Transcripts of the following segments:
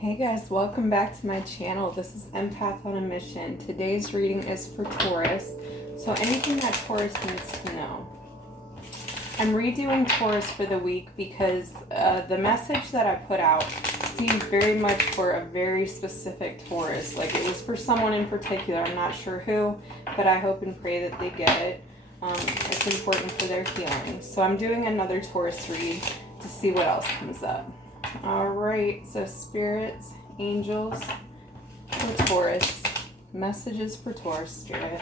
Hey guys, welcome back to my channel. This is Empath on a Mission. Today's reading is for Taurus, so anything that Taurus needs to know. I'm redoing Taurus for the week because the message that I put out seemed very much for a very specific Taurus. Like it was for someone in particular. I'm not sure who, but I hope and pray that they get it. It's important for their healing. So I'm doing another Taurus read to see what else comes up. Alright, so spirits, angels for Taurus, messages for Taurus spirit,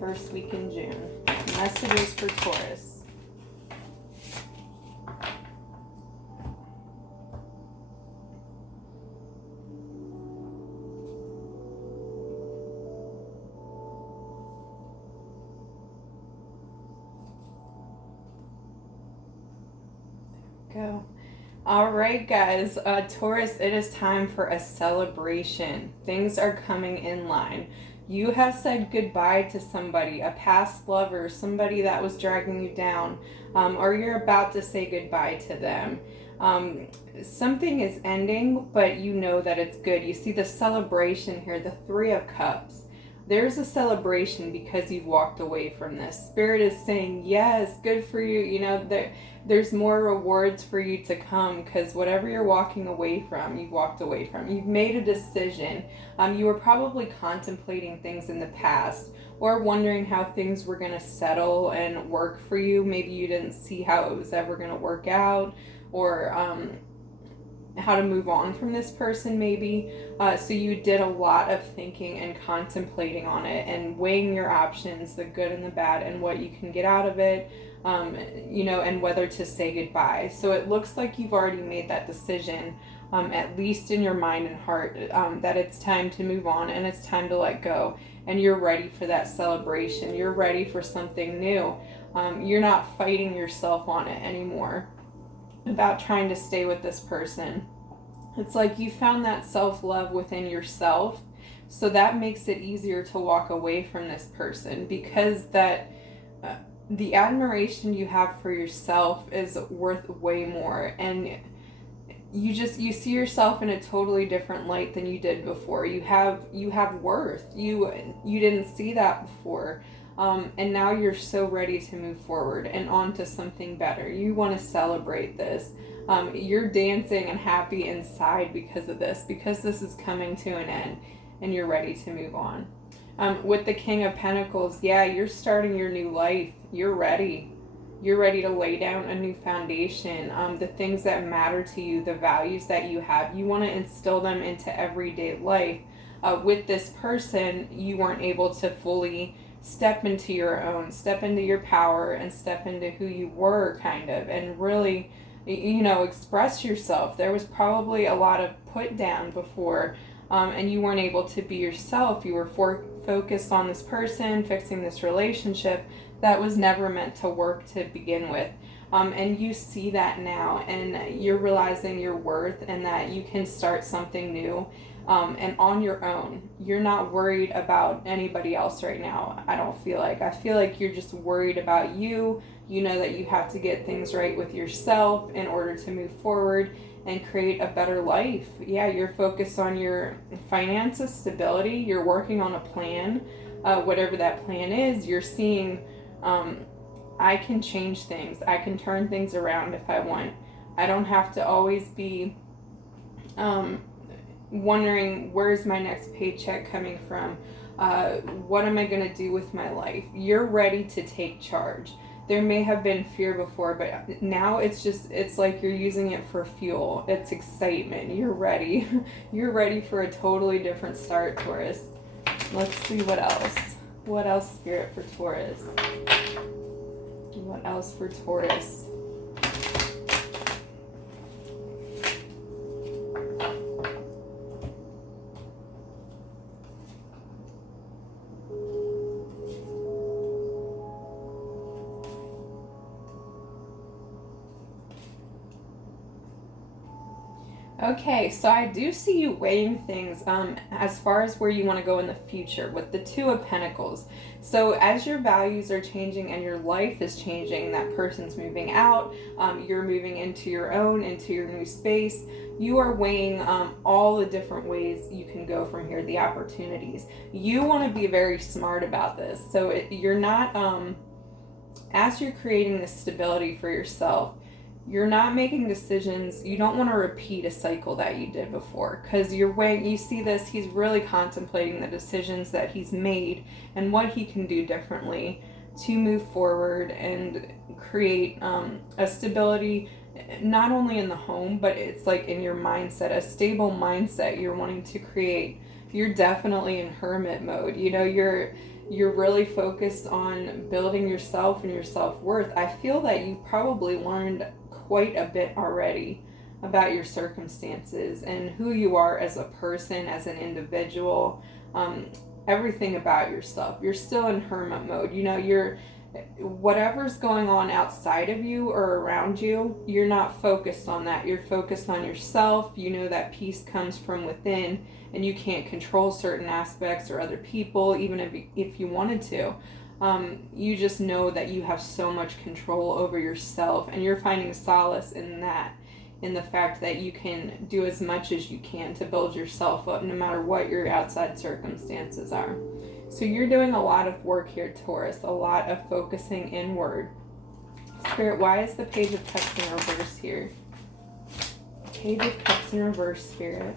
first week in June, messages for Taurus. There we go. All right, guys, Taurus, it is time for a celebration. Things are coming in line. You have said goodbye to somebody, a past lover, somebody that was dragging you down, or you're about to say goodbye to them. Something is ending, but you know that it's good. You see the celebration here, the Three of Cups. There's a celebration because you've walked away from this. Spirit is saying, yes, good for you. You know, there's more rewards for you to come because whatever you're walking away from, you've walked away from. You've made a decision. You were probably contemplating things in the past or wondering how things were going to settle and work for you. Maybe you didn't see how it was ever going to work out, or how to move on from this person maybe. So you did a lot of thinking and contemplating on it and weighing your options, the good and the bad, and what you can get out of it, you know, and whether to say goodbye. So it looks like you've already made that decision, at least in your mind and heart, that it's time to move on and it's time to let go. And you're ready for that celebration. You're ready for something new. You're not fighting yourself on it anymore about trying to stay with this person. It's like you found that self-love within yourself, so that makes it easier to walk away from this person, because that the admiration you have for yourself is worth way more, and you see yourself in a totally different light than you did before. You have worth. You didn't see that before. And now you're so ready to move forward and on to something better. You want to celebrate this. You're dancing and happy inside because of this, because this is coming to an end and you're ready to move on. With the King of Pentacles, yeah, you're starting your new life. You're ready. You're ready to lay down a new foundation. The things that matter to you, the values that you have, you want to instill them into everyday life. With this person, you weren't able to fully step into your power and step into who you were, kind of, and really, you know, express yourself. There was probably a lot of put down before, and you weren't able to be yourself. You were focused on this person, fixing this relationship that was never meant to work to begin with. And you see that now, and you're realizing your worth and that you can start something new. And on your own. You're not worried about anybody else right now, I don't feel like. I feel like you're just worried about you. You know that you have to get things right with yourself in order to move forward and create a better life. Yeah, you're focused on your finances, stability. You're working on a plan, whatever that plan is. You're seeing, I can change things. I can turn things around if I want. I don't have to always be wondering, where's my next paycheck coming from? What am I going to do with my life? You're ready to take charge. There may have been fear before, but now it's like you're using it for fuel. It's excitement. You're ready. You're ready for a totally different start, Taurus. Let's see what else. What else, Spirit, for Taurus? What else for Taurus? Okay, so I do see you weighing things as far as where you want to go in the future with the Two of Pentacles. So as your values are changing and your life is changing, that person's moving out, you're moving into your own, into your new space. You are weighing all the different ways you can go from here, the opportunities. You want to be very smart about this. So you're not, as you're creating this stability for yourself, you're not making decisions. You don't want to repeat a cycle that you did before, because you see this, he's really contemplating the decisions that he's made and what he can do differently to move forward and create a stability, not only in the home, but it's like in your mindset, a stable mindset you're wanting to create. You're definitely in hermit mode. You're really focused on building yourself and your self-worth. I feel that you probably learned quite a bit already about your circumstances and who you are as a person, as an individual, everything about yourself. You're still in hermit mode. Whatever's going on outside of you or around you, you're not focused on that. You're focused on yourself. You know that peace comes from within, and you can't control certain aspects or other people, even if you wanted to. You just know that you have so much control over yourself, and you're finding solace in that, in the fact that you can do as much as you can to build yourself up no matter what your outside circumstances are. So you're doing a lot of work here, Taurus, a lot of focusing inward. Spirit, why is the Page of Cups in reverse here? Page of Cups in reverse, Spirit.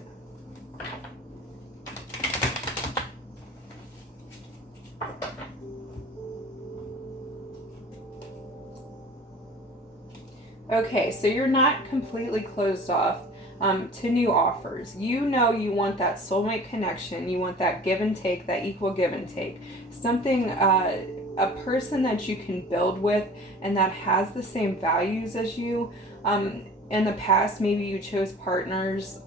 Okay, so you're not completely closed off to new offers. You know you want that soulmate connection. You want that give and take, that equal give and take. Something, a person that you can build with and that has the same values as you. In the past, maybe you chose partners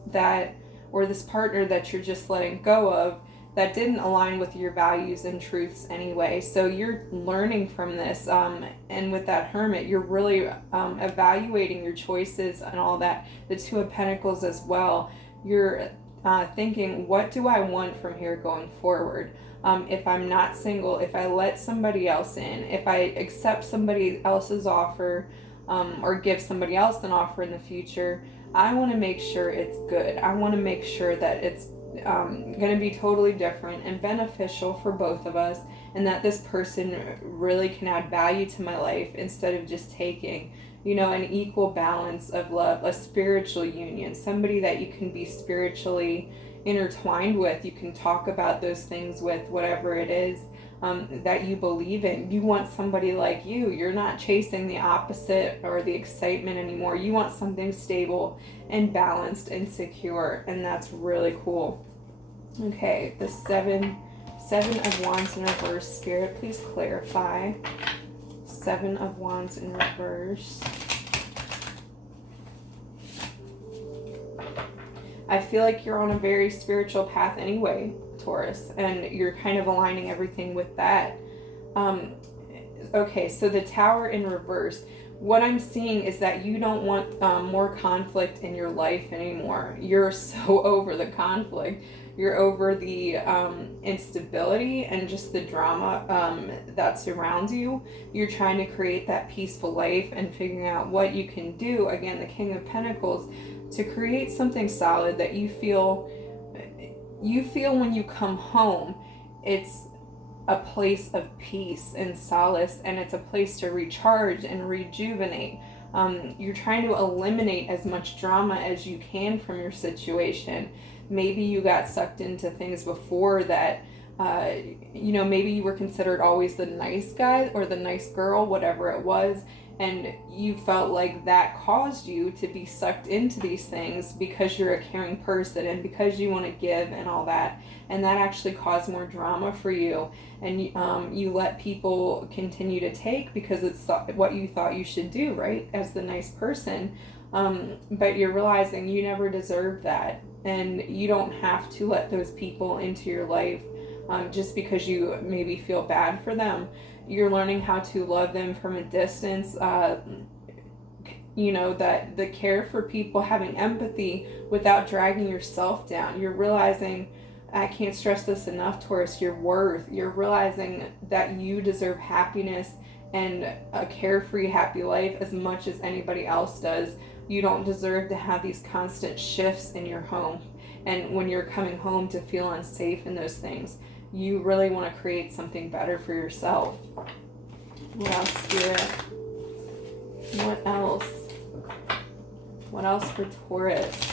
or this partner that you're just letting go of that didn't align with your values and truths anyway. So you're learning from this. And with that Hermit, you're really evaluating your choices and all that. The Two of Pentacles as well. You're thinking, what do I want from here going forward? If I'm not single, if I let somebody else in, if I accept somebody else's offer, or give somebody else an offer in the future, I want to make sure it's good. I want to make sure that it's going to be totally different and beneficial for both of us, and that this person really can add value to my life instead of just taking, an equal balance of love, a spiritual union, somebody that you can be spiritually intertwined with. You can talk about those things with, whatever it is that you believe in. You want somebody like you. You're not chasing the opposite or the excitement anymore. You want something stable and balanced and secure, and that's really cool. Okay, the Seven of Wands in reverse. Spirit, please clarify. Seven of Wands in reverse. I feel like you're on a very spiritual path anyway, Taurus, and you're kind of aligning everything with that. Okay, so the Tower in reverse. What I'm seeing is that you don't want more conflict in your life anymore. You're so over the conflict. You're over the instability and just the drama that surrounds you. You're trying to create that peaceful life and figuring out what you can do. Again, the King of Pentacles, to create something solid that you feel when you come home. It's a place of peace and solace, and it's a place to recharge and rejuvenate. You're trying to eliminate as much drama as you can from your situation. Maybe you got sucked into things before that, maybe you were considered always the nice guy or the nice girl, whatever it was, and you felt like that caused you to be sucked into these things because you're a caring person and because you want to give and all that, and that actually caused more drama for you, and you let people continue to take because it's what you thought you should do, right, as the nice person, but you're realizing you never deserved that, and you don't have to let those people into your life just because you maybe feel bad for them. You're learning how to love them from a distance, that the care for people, having empathy without dragging yourself down. You're realizing, I can't stress this enough, Taurus, your worth. You're realizing that you deserve happiness and a carefree, happy life as much as anybody else does. You don't deserve to have these constant shifts in your home. And when you're coming home to feel unsafe in those things, you really want to create something better for yourself. What else, Spirit? What else? What else for Taurus?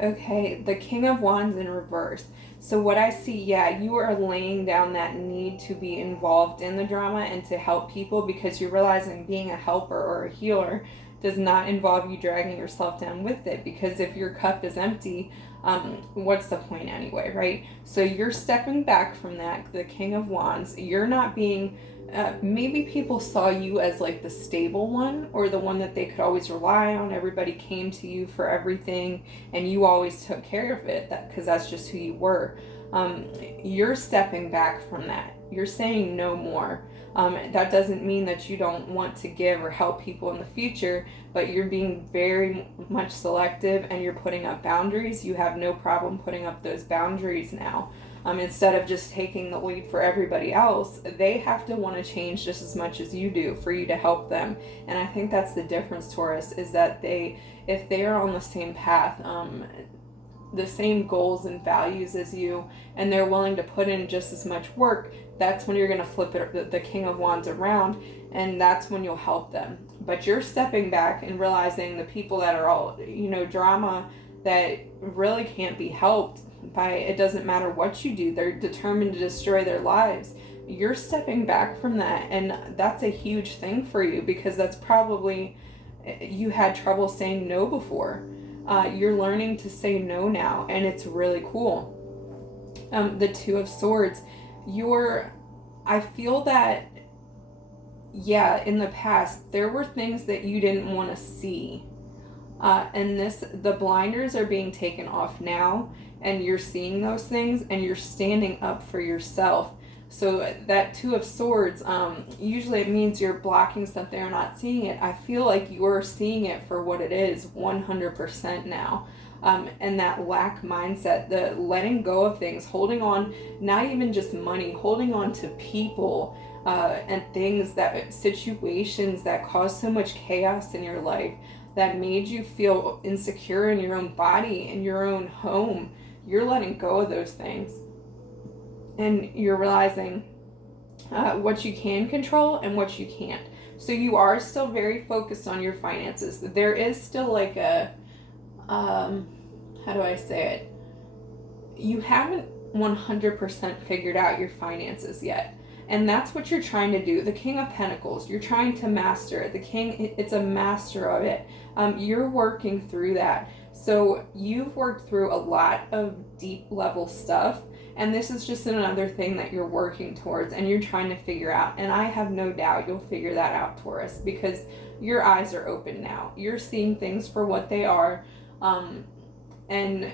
Okay, the King of Wands in reverse. So what I see, yeah, you are laying down that need to be involved in the drama and to help people, because you're realizing being a helper or a healer does not involve you dragging yourself down with it, because if your cup is empty, what's the point anyway, right? So you're stepping back from that, the King of Wands. You're not being maybe people saw you as like the stable one, or the one that they could always rely on. Everybody came to you for everything and you always took care of it, because that's just who you were. You're stepping back from that. You're saying no more. That doesn't mean that you don't want to give or help people in the future, but you're being very much selective and you're putting up boundaries. You have no problem putting up those boundaries now. Instead of just taking the lead for everybody else, they have to want to change just as much as you do for you to help them. And I think that's the difference, Taurus, is that if they are on the same path, the same goals and values as you, and they're willing to put in just as much work, that's when you're going to flip it, the King of Wands around, and that's when you'll help them. But you're stepping back and realizing the people that are all, drama, that really can't be helped by, it doesn't matter what you do, they're determined to destroy their lives. You're stepping back from that, and that's a huge thing for you, because that's probably, you had trouble saying no before. You're learning to say no now, and it's really cool. The Two of Swords, I feel that, yeah, in the past there were things that you didn't want to see, and the blinders are being taken off now, and you're seeing those things and you're standing up for yourself. So that Two of Swords, usually it means you're blocking something or not seeing it. I feel like you're seeing it for what it is 100% now. And that lack mindset, the letting go of things, holding on, not even just money, holding on to people and things, situations that caused so much chaos in your life, that made you feel insecure in your own body, in your own home. You're letting go of those things. And you're realizing what you can control and what you can't. So you are still very focused on your finances. There is still like a, how do I say it? You haven't 100% figured out your finances yet. And that's what you're trying to do. The King of Pentacles, you're trying to master it. The King, it's a master of it. You're working through that. So you've worked through a lot of deep level stuff. And this is just another thing that you're working towards and you're trying to figure out. And I have no doubt you'll figure that out, Taurus, because your eyes are open now. You're seeing things for what they are. And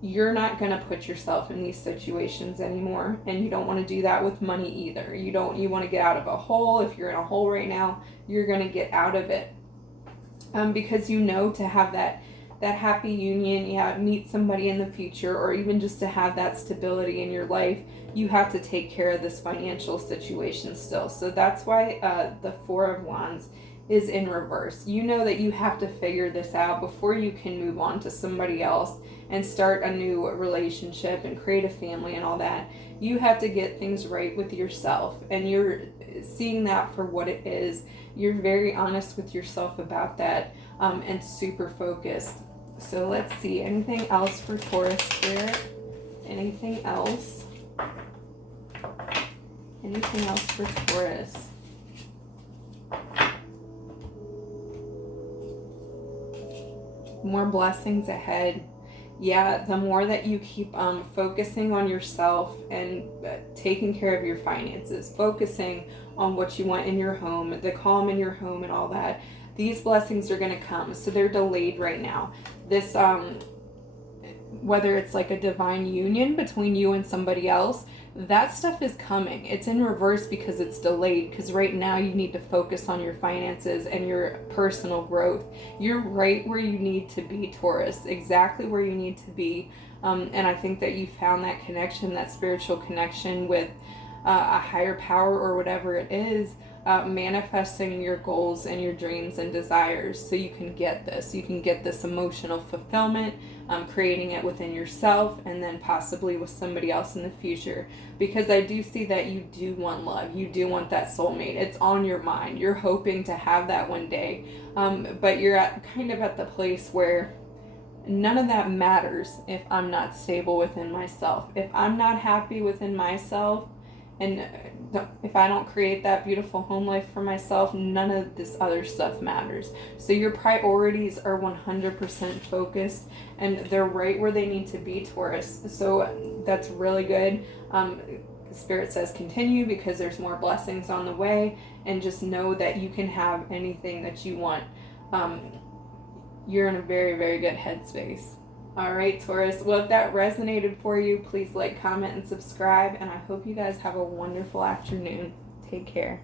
you're not going to put yourself in these situations anymore. And you don't want to do that with money either. You want to get out of a hole. If you're in a hole right now, you're going to get out of it. Because you know, to have that happy union, meet somebody in the future, or even just to have that stability in your life, you have to take care of this financial situation still. So that's why the Four of Wands is in reverse. You know that you have to figure this out before you can move on to somebody else and start a new relationship and create a family and all that. You have to get things right with yourself, and you're seeing that for what it is. You're very honest with yourself about that, and super focused. So let's see, anything else for Taurus Spirit? Anything else? Anything else for Taurus? More blessings ahead. Yeah, the more that you keep focusing on yourself and taking care of your finances, focusing on what you want in your home, the calm in your home, and all that, these blessings are going to come. So they're delayed right now. This whether it's like a divine union between you and somebody else, that stuff is coming. It's in reverse because it's delayed, because right now you need to focus on your finances and your personal growth. You're right where you need to be, Taurus, exactly where you need to be. And I think that you found that connection, that spiritual connection with a higher power or whatever it is, manifesting your goals and your dreams and desires, so you can get this. You can get this emotional fulfillment, creating it within yourself and then possibly with somebody else in the future. Because I do see that you do want love. You do want that soulmate. It's on your mind. You're hoping to have that one day. But you're kind of at the place where none of that matters if I'm not stable within myself. If I'm not happy within myself, and if I don't create that beautiful home life for myself, none of this other stuff matters. So your priorities are 100% focused, and they're right where they need to be, Taurus. So that's really good. Spirit says continue, because there's more blessings on the way, and just know that you can have anything that you want. You're in a very, very good headspace. All right, Taurus. Well, if that resonated for you, please like, comment, and subscribe. And I hope you guys have a wonderful afternoon. Take care.